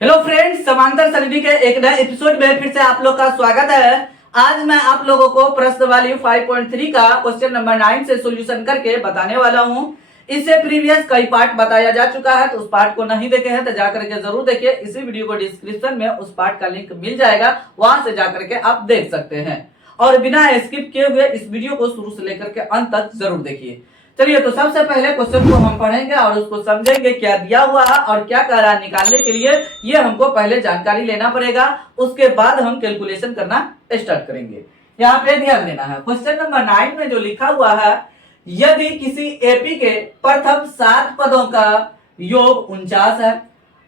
Hello friends, समांतर सरणी के एक नए एपिसोड में फिर से आप लोग का स्वागत है। आज मैं आप लोगों को प्रश्न वाली 5.3 का क्वेश्चन नंबर 9 से सॉल्यूशन करके बताने वाला हूं। इससे प्रीवियस कई पार्ट बताया जा चुका है, तो उस पार्ट को नहीं देखे हैं तो जाकर के जरूर देखिए। इसी वीडियो को डिस्क्रिप्शन में उस पार्ट का लिंक मिल जाएगा, वहां से जाकर के आप देख सकते हैं। और बिना स्किप किए हुए इस वीडियो को शुरू से लेकर के अंत तक जरूर देखिए। चलिए, तो सबसे पहले क्वेश्चन को हम पढ़ेंगे और उसको समझेंगे क्या दिया हुआ है और क्या कह रहा है। निकालने के लिए ये हमको पहले जानकारी लेना पड़ेगा, उसके बाद हम कैलकुलेशन करना स्टार्ट करेंगे। यहाँ पे ध्यान देना है। क्वेश्चन नंबर 9 में जो लिखा हुआ है, यदि किसी एपी के प्रथम 7 पदों का योग 49 है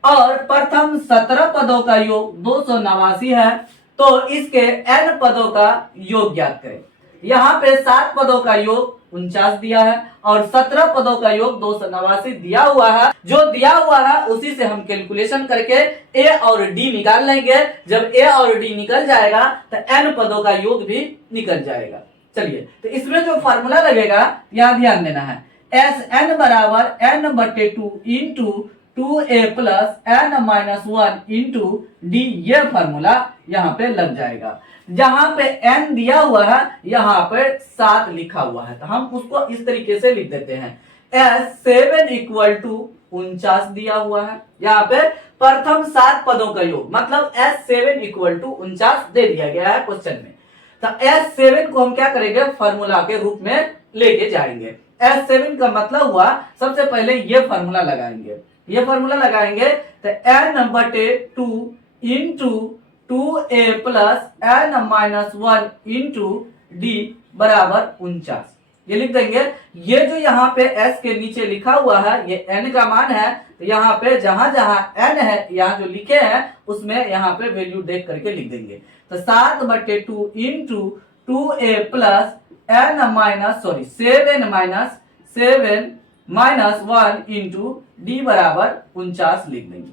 और प्रथम 17 पदों का योग 289 है, तो इसके n पदों का योग ज्ञात करें। यहाँ पे 7 पदों का योग 49 दिया है और 17 पदों का योग 289 दिया हुआ है। जो दिया हुआ है उसी से हम कैलकुलेशन करके ए और डी निकाल लेंगे। जब ए और डी निकल जाएगा तो एन पदों का योग भी निकल जाएगा। चलिए, तो इसमें जो फार्मूला लगेगा यहाँ ध्यान देना है। एस एन बराबर n/2 into 2a plus n-1 into D, ये फार्मूला यहाँ पे लग जाएगा। जहां पे n दिया हुआ है यहाँ पे 7 लिखा हुआ है, तो हम उसको इस तरीके से लिख देते हैं। S7 इक्वल टू 49 दिया हुआ है। यहाँ पे प्रथम 7 पदों का योग मतलब S7 इक्वल टू 49 दे दिया गया है क्वेश्चन में। तो S7 को हम क्या करेंगे, फार्मूला के रूप में लेके जाएंगे। S7 का मतलब हुआ, सबसे पहले ये फार्मूला लगाएंगे। ये फार्मूला लगाएंगे तो n/2 into 2a plus n-1 into D बराबर 49, ये लिख देंगे। ये जो यहाँ पे s के नीचे लिखा हुआ है ये n का मान है, तो यहाँ पे जहां जहां n है यहाँ जो लिखे हैं उसमें यहाँ पे वैल्यू देख करके लिख देंगे। तो 7/2 इंटू 2a प्लस7 इंटू डी बराबर 49 लिख देंगे।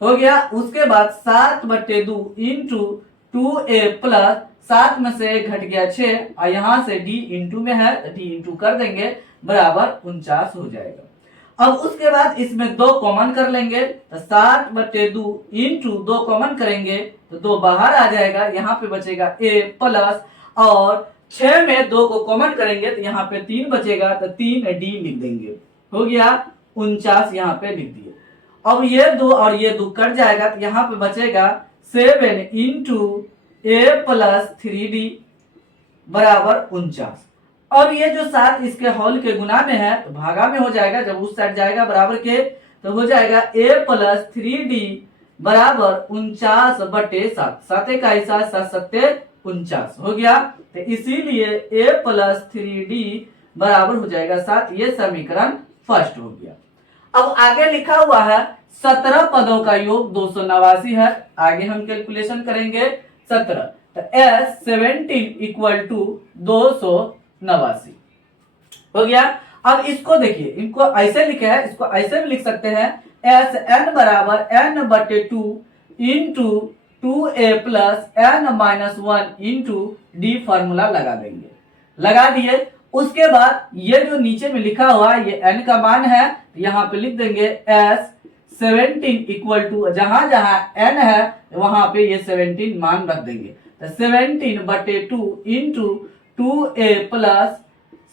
हो गया। उसके बाद 7/2 इंटू 2a प्लस 7 में से 1 घट गया 6 और यहाँ से d इंटू में है तो d इंटू कर देंगे बराबर 49 हो जाएगा। अब उसके बाद इसमें 2 कॉमन कर लेंगे तो 7/2 इंटू 2 कॉमन करेंगे तो 2 बाहर आ जाएगा, यहाँ पे बचेगा a प्लस और 6 में 2 को कॉमन करेंगे तो यहाँ पे 3 बचेगा तो 3d लिख देंगे। हो गया 49 यहाँ पे लिख दिए। अब ये 2 और ये 2 कट जाएगा तो यहाँ पे बचेगा 7 इंटू a प्लस 3d बराबर 49। और ये जो 7 इसके होल के गुना में है तो भागा में हो जाएगा, जब उस साइड जाएगा बराबर के तो हो जाएगा a प्लस 3d बराबर 49/7। 7 का हिस्सा 7 49 हो गया। तो इसीलिए a प्लस 3d बराबर हो जाएगा 7। ये समीकरण फर्स्ट हो गया। अब आगे लिखा हुआ है 17 पदों का योग 289 है। आगे हम कैलकुलेशन करेंगे 17, तो S17 इक्वल टू 289 हो गया। अब इसको देखिए, इनको ऐसे लिखे है, इसको ऐसे भी लिख सकते हैं। Sn बराबर n/2 into 2a plus n-1 into D, formula लगा देंगे। लगा दिए। उसके बाद ये जो नीचे में लिखा हुआ ये n का मान है, यहाँ पे लिख देंगे S17 इक्वल टू, जहां जहां n है वहां पे ये 17 मान रख देंगे। तो 17/2 into 2a plus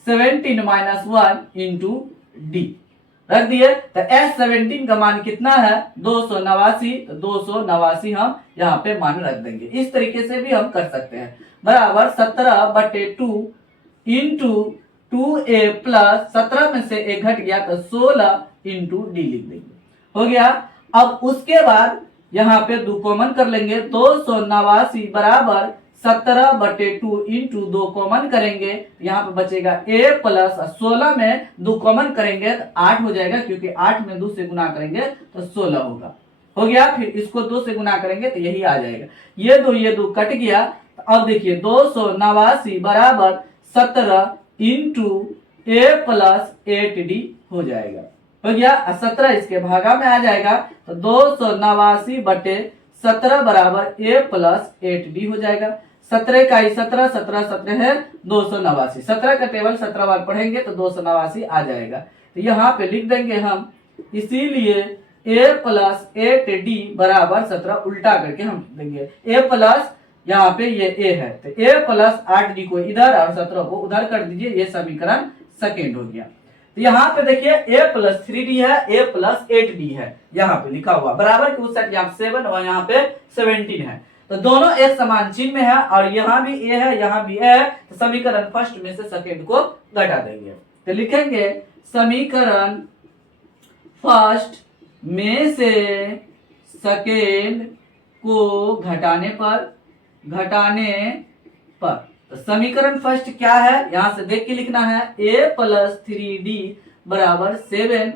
17-1 into D रख दिए। तो S17 का मान कितना है 289, तो 289 हम यहाँ पे मान रख देंगे। इस तरीके से भी हम कर सकते हैं। बराबर 17/2 इंटू 2a प्लस 17 में से 1 घट गया तो 16 इंटू डी लिख देंगे। हो गया। अब उसके बाद यहाँ पे 2 कॉमन कर लेंगे, 289 बराबर 17/2 इंटू 2 कॉमन करेंगे, यहाँ पे बचेगा a प्लस 16 में 2 कॉमन करेंगे तो 8 हो जाएगा, क्योंकि 8 में 2 से गुना करेंगे तो 16 होगा। हो गया। फिर इसको 2 से गुना करेंगे तो यही आ जाएगा। ये दो कट गया। अब देखिए 289 बराबर 17 इंटू a प्लस 8d हो जाएगा। हो गया। 17 इसके भागा में आ जाएगा तो 289/17 बराबर a प्लस 8d हो जाएगा। 17 का ही 17, 17 है 289। 17 का टेबल 17 बार पढ़ेंगे तो 289 आ जाएगा। तो यहाँ पे लिख देंगे हम, इसीलिए a प्लस 8d बराबर 17 उल्टा करके हम लिख देंगे। a प्लस यहाँ पे ये a है तो a प्लस 8d को इधर और 17 को उधर कर दीजिए, ये समीकरण सेकेंड हो गया। तो यहाँ पे देखिए a प्लस 3d है, a प्लस 8d है, यहाँ पे लिखा हुआ बराबर कि उस साइड यहाँ 7 और यहाँ पे 17 है, तो दोनों एक समान चिन्ह में है और यहाँ भी a है यहाँ भी a है, तो समीकरण फर्स्ट में से सेकेंड को घटा देंगे। तो लिखेंगे समीकरण फर्स्ट में से सेकेंड को घटाने पर तो समीकरण फर्स्ट क्या है यहां से देख के लिखना है, a प्लस 3d बराबर 7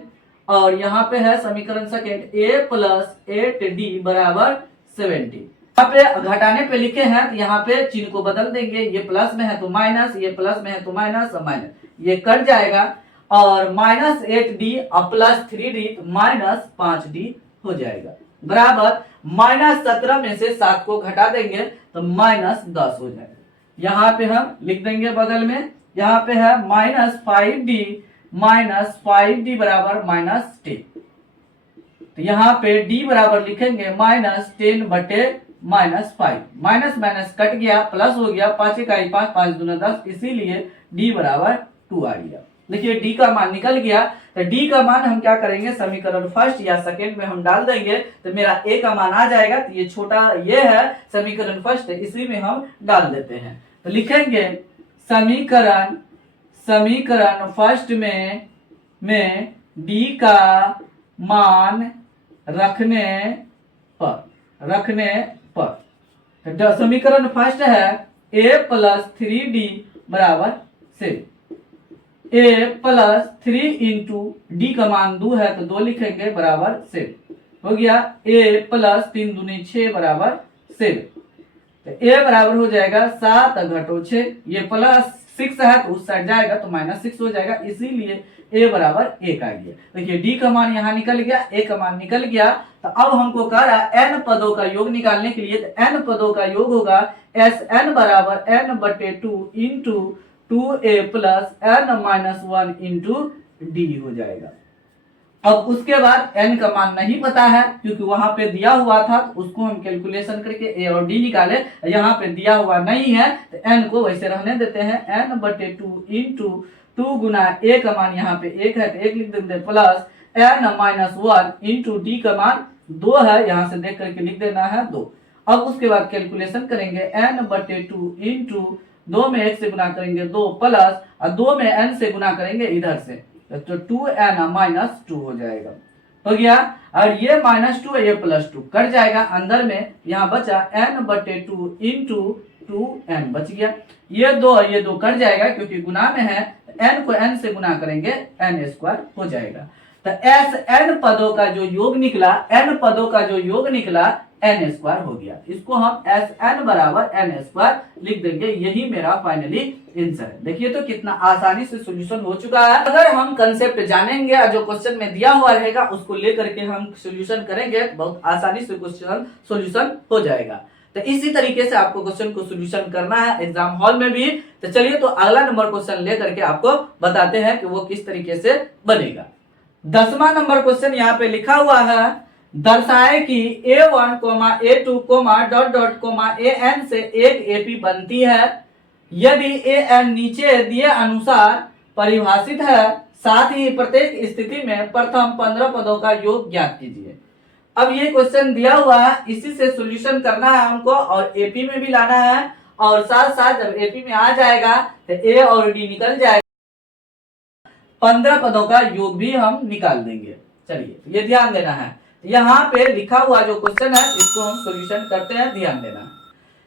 और यहाँ पे है समीकरण सेकेंड a प्लस 8d बराबर 17। यहाँ पे घटाने पे लिखे हैं तो यहाँ पे चिन्ह को बदल देंगे, ये प्लस में है तो माइनस, ये प्लस में है तो माइनस, माइनस ये कट जाएगा और माइनस 8d और प्लस 3d माइनस 5d हो जाएगा बराबर माइनस 17 में से 7 को घटा देंगे तो माइनस 10 हो जाएगा। यहाँ पे हम लिख देंगे बगल में, यहाँ पे है माइनस 5d बराबर माइनस 10, तो यहाँ पे d बराबर लिखेंगे माइनस 10 बटे माइनस 5, माइनस माइनस कट गया प्लस हो गया, 5 इकाई 5 5 दूना 10, इसीलिए d बराबर 2 आ गया। देखिए d का मान निकल गया, तो d का मान हम क्या करेंगे समीकरण फर्स्ट या सेकेंड में हम डाल देंगे तो मेरा a का मान आ जाएगा, तो ये छोटा ये है समीकरण फर्स्ट है इसी में हम डाल देते हैं। तो लिखेंगे समीकरण फर्स्ट में d का मान रखने पर तो समीकरण फर्स्ट है a प्लस 3d बराबर 7, a प्लस 3 इंटू डी का मान 2 है तो 2 लिखेंगे बराबर 7 हो गया, a प्लस 3 दूनी 6 बराबर 7, तो a बराबर हो जाएगा 7 घटो 6, ये प्लस 6 है तो उस साइड जाएगा तो माइनस 6 हो जाएगा, इसीलिए a बराबर 1 आ गया। देखिए d का मान यहाँ निकल गया, a का मान निकल गया, तो अब हमको कह रहा है n पदों का योग निकालने के लिए, तो n पदों का योग होगा Sn बराबर n बटे 2 into 2a plus n minus 1 into D हो जाएगा। अब उसके बाद n का मान नहीं पता है क्योंकि वहां पे दिया हुआ था तो उसको हम कैलकुलेशन करके a और d निकाले, यहाँ पे दिया हुआ नहीं है तो n को वैसे रहने देते हैं, n बटे 2 इंटू 2 गुना a का मान यहाँ पे 1 है तो 1 लिख देते हैं plus n minus 1 into D का मान 2 है, यहाँ से देख करके लिख देना है 2। अब उसके बाद कैलकुलेशन करेंगे n बटे 2 इंटू 2 में 1 से गुना करेंगे 2 प्लस और 2 में n से गुना करेंगे इधर से तो 2n माइनस 2 हो जाएगा, हो गया। और ये माइनस 2 ये प्लस 2 कट जाएगा, अंदर में यहाँ बचा n बटे 2 इंटू 2n बच गया, ये दो कट जाएगा क्योंकि गुना में है, n को n से गुना करेंगे n स्क्वायर हो जाएगा। तो n पदों का जो योग निकला n स्क्वायर हो गया, इसको हम Sn बराबर n स्क्वायर लिख देंगे, यही मेरा फाइनली आंसर है। देखिए तो कितना आसानी से सॉल्यूशन हो चुका है। अगर हम कंसेप्ट जानेंगे और जो क्वेश्चन में दिया हुआ रहेगा उसको लेकर के हम सॉल्यूशन करेंगे तो बहुत आसानी से क्वेश्चन सॉल्यूशन हो जाएगा। तो इसी तरीके से आपको क्वेश्चन को सॉल्यूशन करना है एग्जाम हॉल में भी। तो चलिए तो अगला नंबर क्वेश्चन लेकर के आपको बताते हैं कि वो किस तरीके से बनेगा। 10वां नंबर क्वेश्चन यहाँ पे लिखा हुआ है, दर्शाए कि a1, a2, dot dot an से एक AP बनती है यदि an नीचे दिए अनुसार परिभाषित है, साथ ही प्रत्येक स्थिति में प्रथम 15 पदों का योग ज्ञात कीजिए। अब ये क्वेश्चन दिया हुआ है, इसी से सॉल्यूशन करना है हमको और AP में भी लाना है और साथ साथ जब AP में आ जाएगा तो A और D निकल जाएगा, 15 पदों का योग भी हम निकाल देंगे। चलिए ये ध्यान देना है, यहाँ पे लिखा हुआ जो क्वेश्चन है इसको हम सॉल्यूशन करते हैं, ध्यान देना।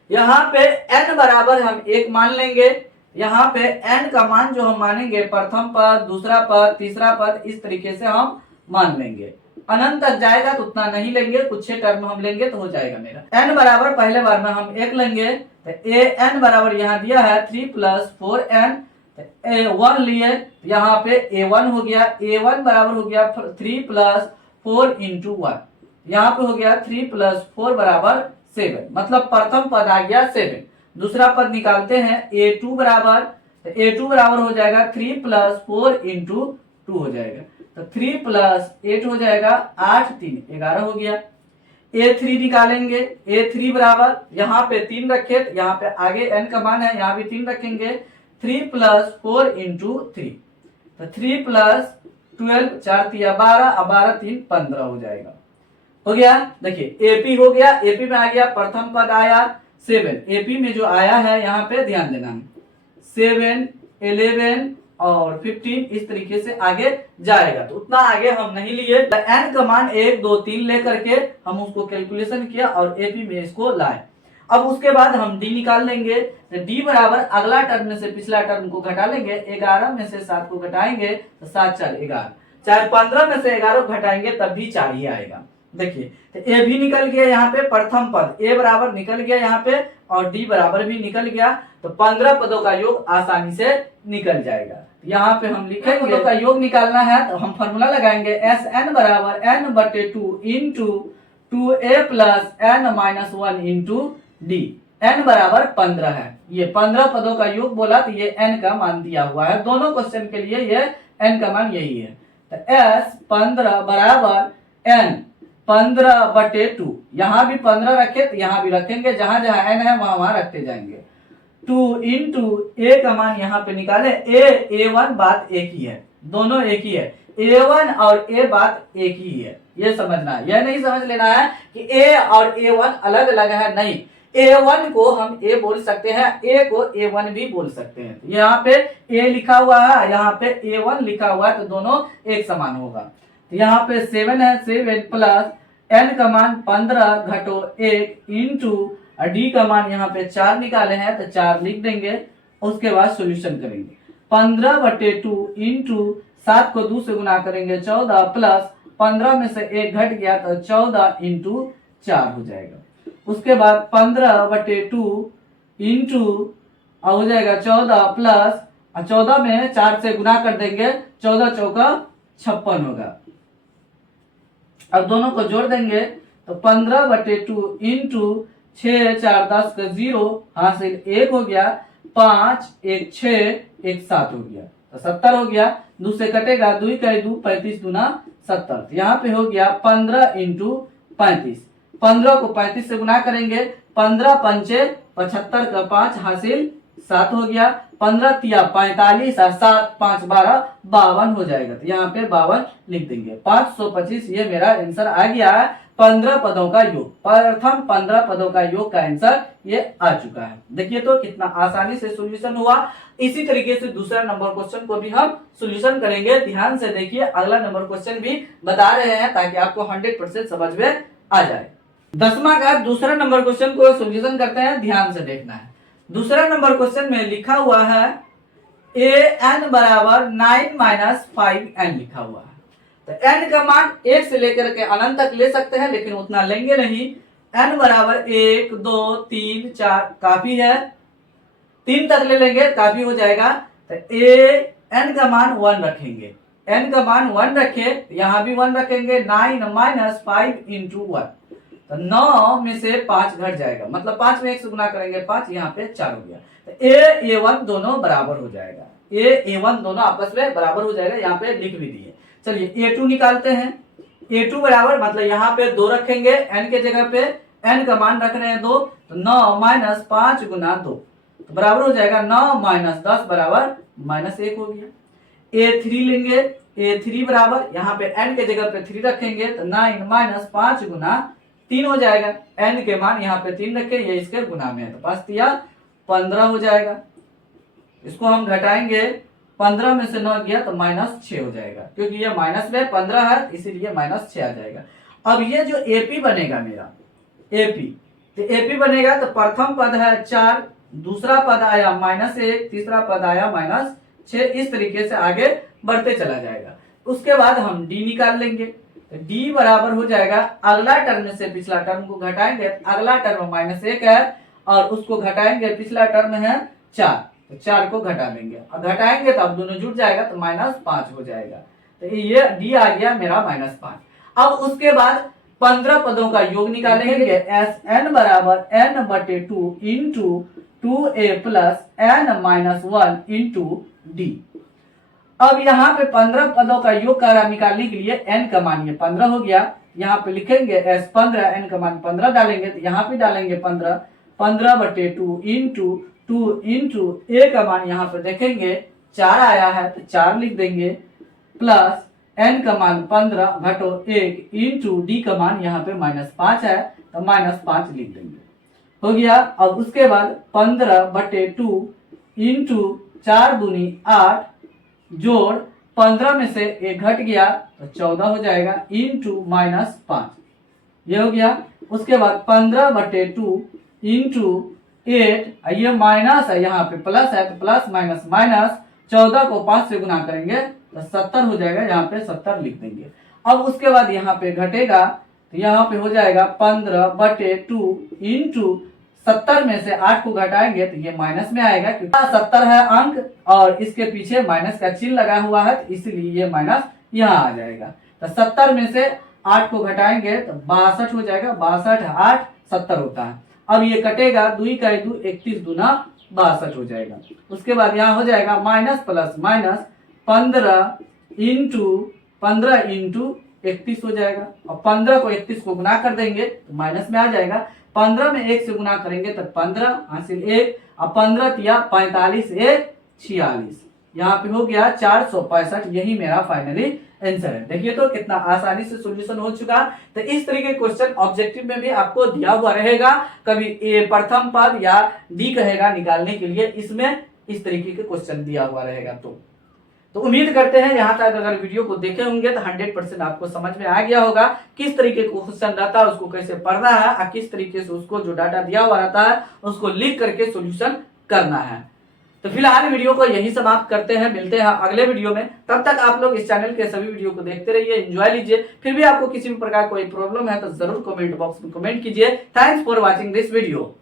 यहाँ पे n बराबर हम 1 मान लेंगे, यहाँ पे n का मान जो हम मानेंगे प्रथम पद, दूसरा पद, तीसरा पद, इस तरीके से हम मान लेंगे। अनंत तक जाएगा तो उतना नहीं लेंगे, कुछ टर्म हम लेंगे तो हो जाएगा मेरा। n बराबर पहले बार में हम 1 लेंगे तो an बराबर यहाँ दिया है 3 प्लस 4n, a1 लिए यहाँ पे a1 हो गया, a1 बराबर हो गया 3 प्लस 4 इंटू 1, यहाँ पे हो गया 3 प्लस 4 बराबर 7, मतलब प्रथम पद आ गया 7। दूसरा पद निकालते हैं a2 बराबर, तो a2 बराबर हो जाएगा 3 प्लस 4 इंटू 2 हो जाएगा, तो 3 प्लस 8 हो जाएगा 8 3 11 हो गया। A3 निकालेंगे, A3 बराबर यहाँ पे 3 रखे तो यहाँ पे आगे n का मान है, यहाँ भी 3 रखेंगे। 3 प्लस 4 इंटू 3, तो 3 प्लस 12 4 तिया 12 और 12 3 15 हो जाएगा। हो गया। देखिए एपी हो गया, एपी में आ गया प्रथम पद आया 7, एपी में जो आया है यहाँ पे ध्यान देना है 7 11 और 15 इस तरीके से आगे जाएगा। तो उतना आगे हम नहीं लिए, एन का मान 1 2 3 लेकर के हम उसको कैलकुलेशन किया और एपी में इसको लाए। अब उसके बाद हम डी निकाल लेंगे, तो डी बराबर अगला टर्म में से पिछला टर्म को घटा लेंगे, 11 में से 7 को घटाएंगे तो 7 4 11, चाहे 15 में से 11 को घटाएंगे तब भी 4 ही आएगा। देखिए तो ए भी निकल गया यहाँ पे प्रथम पद, ए बराबर निकल गया यहाँ पे और डी बराबर भी निकल गया, तो 15 पदों का योग आसानी से निकल जाएगा। यहाँ पे हम लिखेंगे पदों का योग निकालना है तो हम फॉर्मूला लगाएंगे एस एन बराबर एन बटे 2 into 2a plus N minus 1 into D. N बराबर 15 है, ये 15 पदों का योग बोला तो ये एन का मान दिया हुआ है, दोनों क्वेश्चन के लिए ये एन का मान यही है। तो एस 15 बराबर एन 15 बटे 2, यहाँ भी 15 रखे तो यहाँ भी रखेंगे, जहां जहां एन है वहां वहां रखते जाएंगे। 2 इंटू ए का मान यहाँ पे निकाले, A1 बात एक ही है, दोनों एक ही है, A1 और A बात एक ही है, ये समझना है। यह नहीं समझ लेना है कि A और A1 अलग अलग है, नहीं, A1 को हम A बोल सकते हैं, A को A1 भी बोल सकते हैं। यहाँ पे A लिखा हुआ है, यहाँ पे A1 लिखा हुआ है, तो दोनों एक समान होगा। तो यहाँ पे 7 है, 7 प्लस n का मान 15 घटो 1 इंटू डी का मान यहाँ पे 4 निकाले हैं तो 4 लिख देंगे, उसके बाद सॉल्यूशन करेंगे। 15 बटे 2 इंटू 7 को 2 से गुना करेंगे 14 प्लस 15 में से 1 घट गया तो 14 इंटू 4 हो जाएगा। उसके बाद 15 बटे 2 इंटू हो जाएगा 14 प्लस 14 में 4 से गुना कर देंगे, 14 चौका 56 होगा। अब दोनों को जोड़ देंगे तो 15 बटे 2 इंटू 6 4 10 का 0 हासिल 1 हो गया, 5 1 6 1 7 हो गया, तो 70 हो गया। 2 से कटेगा, 2 का 2 35 दूना 70, तो यहाँ पे हो गया 15 इंटू 35। 15 को 35 से गुना करेंगे, 15 पंचे 75 का 5 हासिल 7 हो गया, 15 तिया 45 और 7 5 12 52 हो जाएगा, तो यहाँ पे 52 लिख देंगे। 525 ये मेरा आंसर आ गया है, 15 पदों का योग, प्रथम 15 पदों का योग का आंसर ये आ चुका है। देखिए तो कितना आसानी से सॉल्यूशन हुआ। इसी तरीके से दूसरा नंबर क्वेश्चन को भी हम सॉल्यूशन करेंगे, ध्यान से देखिए, अगला नंबर क्वेश्चन भी बता रहे हैं ताकि आपको 100% समझ में आ जाए। 10वां का दूसरा नंबर क्वेश्चन को सॉल्यूशन करते हैं, ध्यान से देखना है। दूसरा नंबर क्वेश्चन में लिखा हुआ है an बराबर 9 माइनस 5n लिखा हुआ है, तो n का मान 1 से लेकर के अनंत तक ले सकते हैं, लेकिन उतना लेंगे नहीं। n बराबर 1 2 3 4 काफी है, 3 तक ले लेंगे काफी हो जाएगा, तो n का मान 1 रखेंगे, n का मान 1 रखे, यहाँ भी 1 रखेंगे। 9 माइनस 5 इंटू 1, तो 9 में से 5 घट जाएगा, मतलब 5 में 1 से गुना करेंगे 5, यहाँ पे 4 हो गया, तो A1 दोनों बराबर हो जाएगा, A1 दोनों आपस में बराबर हो जाएगा, यहाँ पे लिख भी दिए। चलिए A2 निकालते हैं। A2 बराबर मतलब यहाँ पे 2 रखेंगे, n के जगह पे n का मान रख रहे हैं 2, तो 9 माइनस 5 गुना 2, तो बराबर हो जाएगा 9 माइनस 10 बराबर माइनस 1 हो गया। A3 लेंगे, A3 बराबर यहाँ पे n के जगह पे 3 रखेंगे, तो 9 माइनस 5 गुना 3 हो जाएगा, n के मान यहाँ पे 3 रखे, ये इसके गुना में है, तो 5 तिया 15 हो जाएगा। इसको हम घटाएंगे, 15 में से 9 गया तो माइनस 6 हो जाएगा, क्योंकि ये माइनस में 15 है इसीलिए माइनस 6 आ जाएगा। अब ये जो AP बनेगा मेरा AP, तो AP बनेगा तो प्रथम पद है 4, दूसरा पद आया -1, तीसरा पद आया -6, इस तरीके से आगे बढ़ते चला जाएगा। उसके बाद हम D निकाल लेंगे, तो D बराबर हो जाएगा, अगला टर्म से पिछला टर्म को घटाएंगे, अगला टर्म -1 है और उसको घटाएंगे, पिछला टर्म है 4, तो 4 को घटा लेंगे, और घटाएंगे तो अब दोनों जुट जाएगा तो -5 हो जाएगा, तो ये D आ गया मेरा -5। अब उसके बाद 15 पदों का योग निकालेंगे, Sn बराबर n बटे 2 into 2a plus n minus 1 into D. अब यहाँ पे 15 पदों का योग निकालने के लिए n का मान ये 15 हो गया, यहाँ पे लिखेंगे s 15, n का मान 15 डालेंगे तो यहाँ पे डालेंगे 15, 15/2 इंटू a का मान यहाँ पे देखेंगे 4 आया है तो 4 लिख देंगे, प्लस n का मान 15/1 इंटू d का मान यहाँ पे -5 है तो -5 लिख देंगे, हो गया। अब उसके बाद 15/2 इंटू 4 दूनी 8 जोड़ 15 में से 1 घट गया तो 14 हो जाएगा इंटू -5, ये हो गया। उसके बाद 15/2 इंटू 8, ये माइनस है यहाँ पे प्लस है तो प्लस माइनस माइनस, 14 को 5 से गुना करेंगे तो 70 हो जाएगा, यहाँ पे 70 लिख देंगे। अब उसके बाद यहाँ पे घटेगा तो यहाँ पे हो जाएगा 15/2 इंटू 70 में से 8 को घटाएंगे तो ये माइनस में आएगा, क्योंकि 70 है अंक और इसके पीछे माइनस का चिन्ह लगा हुआ है तो इसलिए ये माइनस यहाँ आ जाएगा। तो 70 में से 8 को घटाएंगे तो 62 हो जाएगा, 62 8 70 होता है। अब ये कटेगा, 2 का 2 31 दूना 62 हो जाएगा। उसके बाद यहाँ हो जाएगा माइनस प्लस माइनस 15 इंटू 31 हो जाएगा, और 15 को 31 को गुना कर देंगे तो माइनस में आ जाएगा। 15 में 1 से गुना करेंगे तो 15 हासिल 1, अब 15 तिया 45 1 46, यहाँ पे हो गया 465। यही मेरा फाइनली आंसर है। देखिए तो कितना आसानी से सॉल्यूशन हो चुका। तो इस तरीके के क्वेश्चन ऑब्जेक्टिव में भी आपको दिया हुआ रहेगा, कभी ए प्रथम पद या डी कहेगा निकालने के लिए, इसमें इस तरीके के क्वेश्चन दिया हुआ रहेगा। तो उम्मीद करते हैं यहाँ तक अगर वीडियो को देखे होंगे तो 100% आपको समझ में आ गया होगा किस तरीके का क्वेश्चन रहता है, उसको कैसे पढ़ना है और किस तरीके से उसको जो डाटा दिया हुआ रहता है उसको लिख करके सॉल्यूशन करना है। तो फिलहाल वीडियो को यही समाप्त करते हैं, मिलते हैं अगले वीडियो में। तब तक आप लोग इस चैनल के सभी वीडियो को देखते रहिए, एंजॉय लीजिए। फिर भी आपको किसी भी प्रकार कोई प्रॉब्लम है तो जरूर कमेंट बॉक्स में कमेंट कीजिए। Thanks for watching this video.